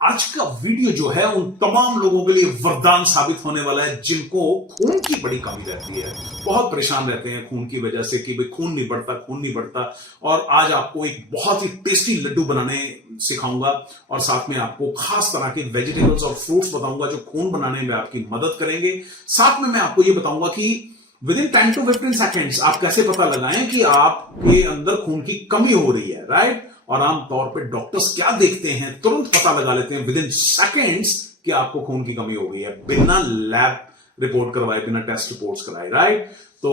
आज का वीडियो जो है उन तमाम लोगों के लिए वरदान साबित होने वाला है जिनको खून की बड़ी कमी रहती है, बहुत परेशान रहते हैं खून की वजह से कि भाई खून नहीं बढ़ता। और आज आपको एक बहुत ही टेस्टी लड्डू बनाने सिखाऊंगा और साथ में आपको खास तरह के वेजिटेबल्स और फ्रूट्स बताऊंगा जो खून बनाने में आपकी मदद करेंगे। साथ में मैं आपको ये बताऊंगा कि विद इन 10 to 15 सेकेंड्स आप कैसे पता लगाएं कि आपके अंदर खून की कमी हो रही है, राइट। और आमतौर पे डॉक्टर्स क्या देखते हैं, तुरंत पता लगा लेते हैं विद इन सेकेंड्स कि आपको खून की कमी हो गई है, बिना लैब रिपोर्ट करवाए, बिना टेस्ट रिपोर्ट्स कराए, राइट। तो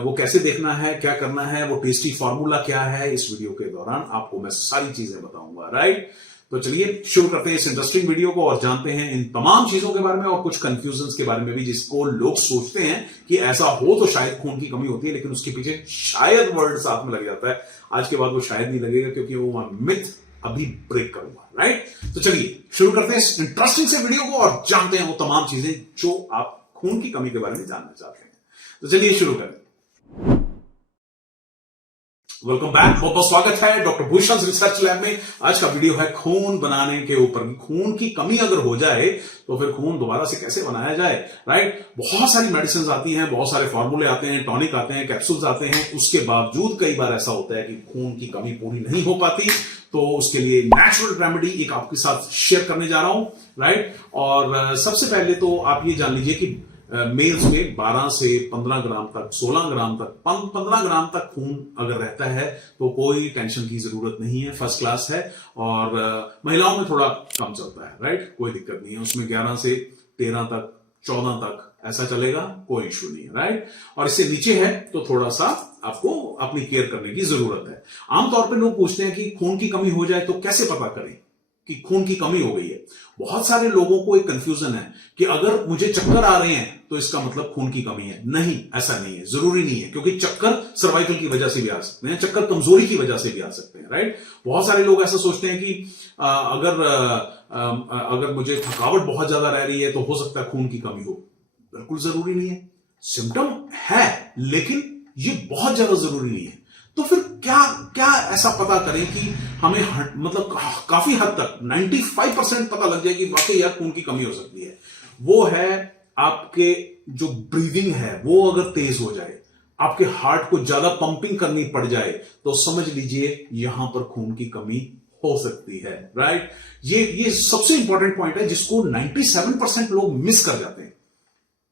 वो कैसे देखना है, क्या करना है, वो टेस्टी फॉर्मूला क्या है, इस वीडियो के दौरान आपको मैं सारी चीजें बताऊंगा, राइट। तो चलिए शुरू करते हैं इस इंटरेस्टिंग वीडियो को और जानते हैं इन तमाम चीजों के बारे में और कुछ कंफ्यूजन्स के बारे में भी जिसको लोग सोचते हैं कि ऐसा हो तो शायद खून की कमी होती है, लेकिन उसके पीछे शायद वर्ड साथ में लग जाता है। आज के बाद वो शायद नहीं लगेगा क्योंकि वो मिथ अभी ब्रेक करूंगा, राइट। तो चलिए शुरू करते हैं इस इंटरेस्टिंग से वीडियो को और जानते हैं वो तमाम चीजें जो आप खून की कमी के बारे में जानना चाहते हैं। तो चलिए शुरू करें। वेलकम बैक, बहुत बहुत स्वागत है डॉक्टर भूषण रिसर्च लैब में। आज का वीडियो है खून बनाने के ऊपर। खून की कमी अगर हो जाए तो फिर खून दोबारा से कैसे बनाया जाए, राइट। बहुत सारी मेडिसिन आती हैं, बहुत सारे फॉर्मूले आते हैं, टॉनिक आते हैं, कैप्सूल्स आते हैं, उसके बावजूद कई बार ऐसा होता है कि खून की कमी पूरी नहीं हो पाती। तो उसके लिए नेचुरल रेमेडी एक आपके साथ शेयर करने जा रहा हूं, राइट। और सबसे पहले तो आप ये जान लीजिए कि मेल्स में 12 से 15 ग्राम तक, 16 ग्राम तक, 15 ग्राम तक खून अगर रहता है तो कोई टेंशन की जरूरत नहीं है, फर्स्ट क्लास है। और महिलाओं में थोड़ा कम चलता है, राइट, कोई दिक्कत नहीं है, उसमें 11 से 13 तक, 14 तक ऐसा चलेगा, कोई इश्यू नहीं है, राइट। और इससे नीचे है तो थोड़ा सा आपको अपनी केयर करने की जरूरत है। आमतौर पर लोग पूछते हैं कि खून की कमी हो जाए तो कैसे पता करें कि खून की कमी हो गई है। बहुत सारे लोगों को एक कंफ्यूजन है कि अगर मुझे चक्कर आ रहे हैं तो इसका मतलब खून की कमी है। नहीं, ऐसा नहीं है, जरूरी नहीं है, क्योंकि चक्कर सर्वाइकल की वजह से भी आ सकते हैं, चक्कर कमजोरी की वजह से भी आ सकते हैं, राइट। बहुत सारे लोग ऐसा सोचते हैं कि अगर मुझे थकावट बहुत ज्यादा रह रही है तो हो सकता है खून की कमी हो। बिल्कुल जरूरी नहीं है, सिम्टम है लेकिन ये बहुत ज्यादा जरूरी नहीं है। तो फिर क्या क्या ऐसा पता करें कि हमें मतलब काफी हद तक 95% पता लग जाए कि वाकई यार खून की कमी हो सकती है। वो है आपके जो ब्रीदिंग है वो अगर तेज हो जाए, आपके हार्ट को ज्यादा पंपिंग करनी पड़ जाए तो समझ लीजिए यहां पर खून की कमी हो सकती है, राइट। ये सबसे इंपॉर्टेंट पॉइंट है जिसको 97% लोग मिस कर जाते हैं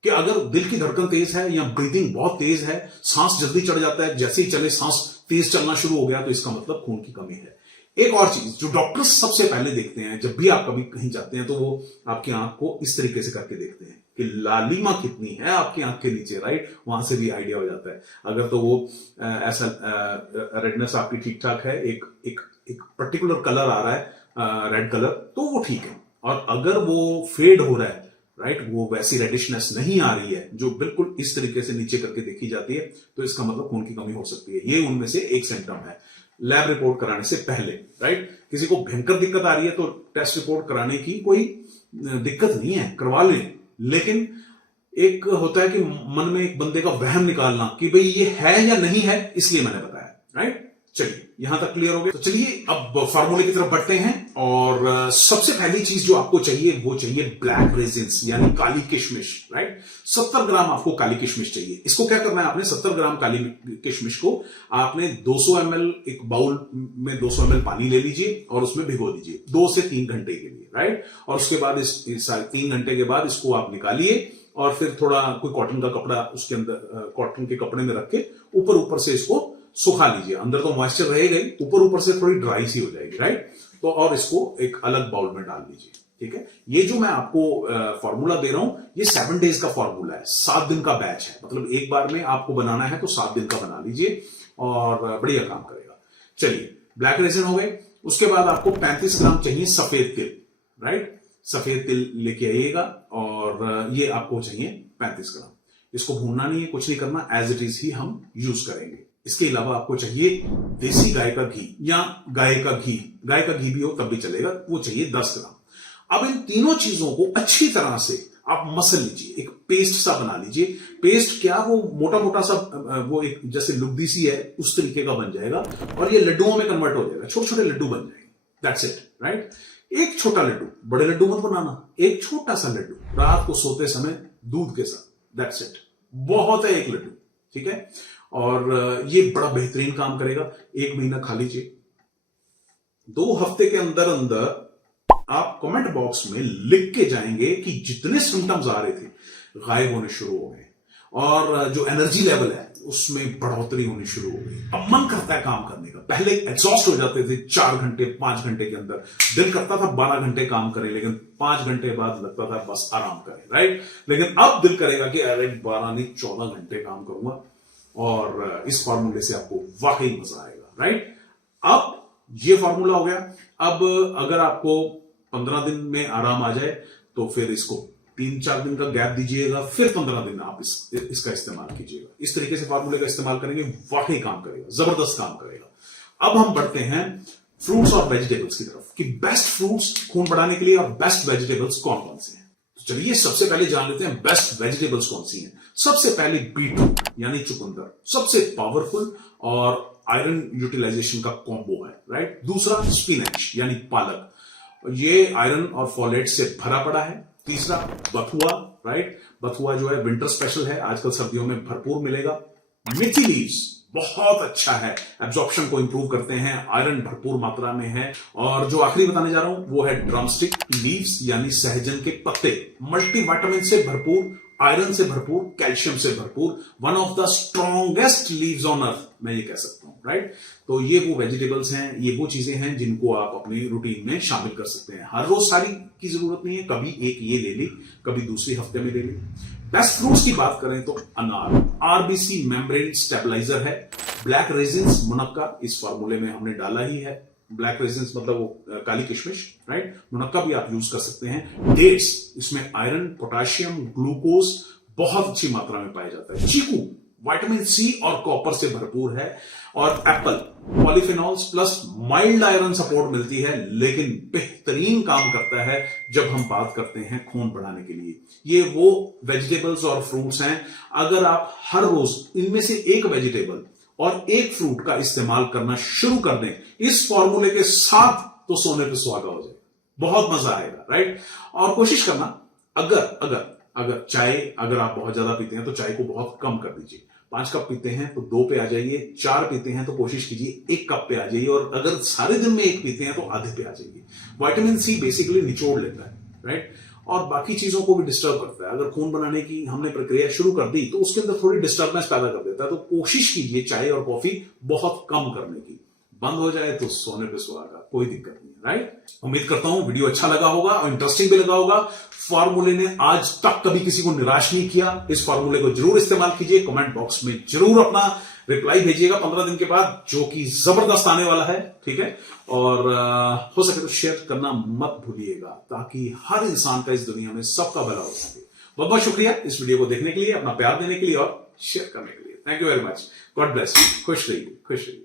कि अगर दिल की धड़कन तेज है या ब्रीदिंग बहुत तेज है, सांस जल्दी चढ़ जाता है, जैसे ही चले सांस तेज चलना शुरू हो गया तो इसका मतलब खून की कमी है। एक और चीज जो डॉक्टर सबसे पहले देखते हैं जब भी आप कभी कहीं जाते हैं तो वो आपकी आंख को इस तरीके से करके देखते हैं कि लालिमा कितनी है आपकी आंख के नीचे, राइट। वहां से भी आइडिया हो जाता है। अगर तो वो ऐसा रेडनेस आपकी ठीक ठाक है, एक एक एक पर्टिकुलर कलर आ रहा है, रेड कलर, तो वो ठीक है। और अगर वो फेड हो रहा है, राइट, वो वैसी रेडिशनेस नहीं आ रही है जो बिल्कुल इस तरीके से नीचे करके देखी जाती है, तो इसका मतलब खून की कमी हो सकती है। ये उनमें से एक सिम्टम है लैब रिपोर्ट कराने से पहले, राइट। किसी को भयंकर दिक्कत आ रही है तो टेस्ट रिपोर्ट कराने की कोई दिक्कत नहीं है, करवा लें। लेकिन एक होता है कि मन में एक बंदे का वहम निकालना कि भाई ये है या नहीं है, इसलिए मैंने बताया, राइट। चलिए यहां तक क्लियर हो गया। तो चलिए अब फार्मूले की तरफ बढ़ते हैं। और सबसे पहली चीज जो आपको चाहिए वो चाहिए ब्लैक रेजिन्स यानी काली किशमिश, राइट। 70 ग्राम आपको काली किशमिश चाहिए। इसको क्या करना है आपने, 70 ग्राम काली किशमिश को आपने 200 ml एक बाउल में 200 ml पानी ले लीजिए और उसमें भिगो दीजिए 2 से 3 घंटे के लिए, राइट। और उसके बाद इस 3 घंटे के बाद इसको आप निकालिए और फिर थोड़ा कोई कॉटन का कपड़ा उसके अंदर, कॉटन के कपड़े में रख के ऊपर से इसको सुखा लीजिए। अंदर तो मॉइस्चर रहेगा ही, ऊपर से थोड़ी ड्राई सी हो जाएगी, राइट। तो और इसको एक अलग बाउल में डाल लीजिए, ठीक है। ये जो मैं आपको फॉर्मूला दे रहा हूं ये 7 डेज का फॉर्मूला है, 7 दिन का बैच है। मतलब एक बार में आपको बनाना है तो 7 दिन का बना लीजिए और बढ़िया काम करेगा। चलिए ब्लैक रेजिन हो गए। उसके बाद आपको 35 ग्राम चाहिए सफेद तिल, राइट। सफेद तिल लेके आइएगा और ये आपको चाहिए 35 ग्राम। इसको भूनना नहीं है, कुछ नहीं करना, एज इट इज ही हम यूज करेंगे। इसके अलावा आपको चाहिए देसी गाय का घी या गाय का घी भी हो तब भी चलेगा, वो चाहिए 10 ग्राम। अब इन तीनों चीजों को अच्छी तरह से आप मसल लीजिए, एक पेस्ट सा बना लीजिए। पेस्ट क्या, वो मोटा मोटा सा, वो एक जैसे लुगदी सी है उस तरीके का बन जाएगा और ये लड्डुओं में कन्वर्ट हो जाएगा, छोटे छोटे लड्डू बन जाएंगे, दैट्स इट, राइट। एक छोटा लड्डू, बड़े लड्डू मत बनाना, एक छोटा सा लड्डू रात को सोते समय दूध के साथ, दैट्स इट, बहुत है एक लड्डू, ठीक है। और ये बड़ा बेहतरीन काम करेगा। 1 महीना खा लीजिए, 2 हफ्ते के अंदर अंदर आप कमेंट बॉक्स में लिख के जाएंगे कि जितने सिम्टम्स आ रहे थे गायब होने शुरू हो गए, और जो एनर्जी लेवल है उसमें बढ़ोतरी होनी शुरू हो गई। अब मन करता है काम करने का। पहले एग्जॉस्ट हो जाते थे 4 घंटे 5 घंटे के अंदर, दिल करता था 12 घंटे काम करें, लेकिन 5 घंटे बाद लगता था बस आराम करें, राइट। लेकिन अब दिल करेगा कि अरे 12 नहीं 14 घंटे काम करूंगा, और इस फॉर्मूले से आपको वाकई मजा आएगा, राइट। अब ये फॉर्मूला हो गया। अब अगर आपको 15 दिन में आराम आ जाए तो फिर इसको 3-4 दिन का गैप दीजिएगा, फिर 15 दिन आप इसका इस्तेमाल कीजिएगा। इस तरीके से फार्मूले का इस्तेमाल करेंगे, वाकई काम करेगा, जबरदस्त काम करेगा। अब हम बढ़ते हैं फ्रूट्स और वेजिटेबल्स की तरफ कि बेस्ट फ्रूट्स खून बढ़ाने के लिए और बेस्ट वेजिटेबल्स कौन कौन से हैं। तो चलिए सबसे पहले जान लेते हैं बेस्ट वेजिटेबल्स कौन सी हैं। सबसे पहले बीटरूट यानी चुकंदर, सबसे पावरफुल और आयरन यूटिलाइजेशन का कॉम्बो है, राइट। दूसरा स्पिनच यानी पालक, ये आयरन और फॉलेट से भरा पड़ा है। तीसरा बथुआ, राइट, बथुआ जो है विंटर स्पेशल है, आजकल सर्दियों में भरपूर मिलेगा। मेथी लीव्स बहुत अच्छा है, एब्जॉर्प्शन को इंप्रूव करते हैं, आयरन भरपूर मात्रा में है। और जो आखिरी बताने जा रहा हूं वो है ड्रमस्टिक लीव्स यानी सहजन के पत्ते, मल्टीविटामिन से भरपूर, आयरन से भरपूर, कैल्शियम से भरपूर, one of the strongest leaves on earth, मैं ये कह सकता हूं, राइट। तो ये वो वेजिटेबल्स हैं, ये वो चीजें हैं जिनको आप अपनी रूटीन में शामिल कर सकते हैं। हर रोज सारी की जरूरत नहीं है, कभी एक ये ले ली, कभी दूसरी हफ्ते में ले ली। बेस्ट फ्रूट्स की बात करें तो अनार, आरबीसी मेम्ब्रेन स्टेबलाइजर है। ब्लैक रेजिन्स, मुनक्का इस फॉर्मूले में हमने डाला ही है। ब्लैक रेजिन्स मतलब वो काली किशमिश, राइट। मुनक्का भी आप यूज कर सकते हैं। डेट्स, इसमें आयरन, पोटाशियम, ग्लूकोज बहुत अच्छी मात्रा में पाया जाता है। चीकू विटामिन सी और कॉपर से भरपूर है। और Apple, polyphenols plus mild iron support मिलती है, लेकिन बेहतरीन काम करता है जब हम बात करते हैं खून बढ़ाने के लिए। ये वो वेजिटेबल्स और फ्रूट्स हैं, अगर आप हर रोज इनमें से एक वेजिटेबल और एक फ्रूट का इस्तेमाल करना शुरू कर दें इस फॉर्मूले के साथ, तो सोने पे सुहागा हो जाए, बहुत मजा आएगा, राइट। और कोशिश करना, अगर चाय अगर आप बहुत ज्यादा पीते हैं तो चाय को बहुत कम कर दीजिए। 5 कप पीते हैं तो 2 पे आ जाइए, 4 पीते हैं तो कोशिश कीजिए 1 कप पे आ जाइए, और अगर सारे दिन में 1 पीते हैं तो आधे पे आ जाइए। विटामिन सी बेसिकली निचोड़ लेता है, राइट, और बाकी चीजों को भी डिस्टर्ब करता है। अगर खून बनाने की हमने प्रक्रिया शुरू कर दी तो उसके अंदर थोड़ी डिस्टर्बेंस पैदा कर देता है। तो कोशिश कीजिए चाय और कॉफी बहुत कम करने की। बंद हो जाए तो सोने पे सुहागा, कोई दिक्कत नहीं, राइट। उम्मीद करता हूं वीडियो अच्छा लगा होगा और इंटरेस्टिंग भी लगा होगा। फॉर्मूले ने आज तक कभी किसी को निराश नहीं किया। इस फॉर्मूले को जरूर इस्तेमाल कीजिए। कमेंट बॉक्स में जरूर अपना रिप्लाई भेजिएगा 15 दिन के बाद, जो कि जबरदस्त आने वाला है, ठीक है। और हो सके तो शेयर करना मत भूलिएगा, ताकि हर इंसान का इस दुनिया में सबका भला हो सके। बहुत बहुत शुक्रिया इस वीडियो को देखने के लिए, अपना प्यार देने के लिए और शेयर करने के लिए। Thank you very much. God bless you. खुश रहिए, खुश रहिए।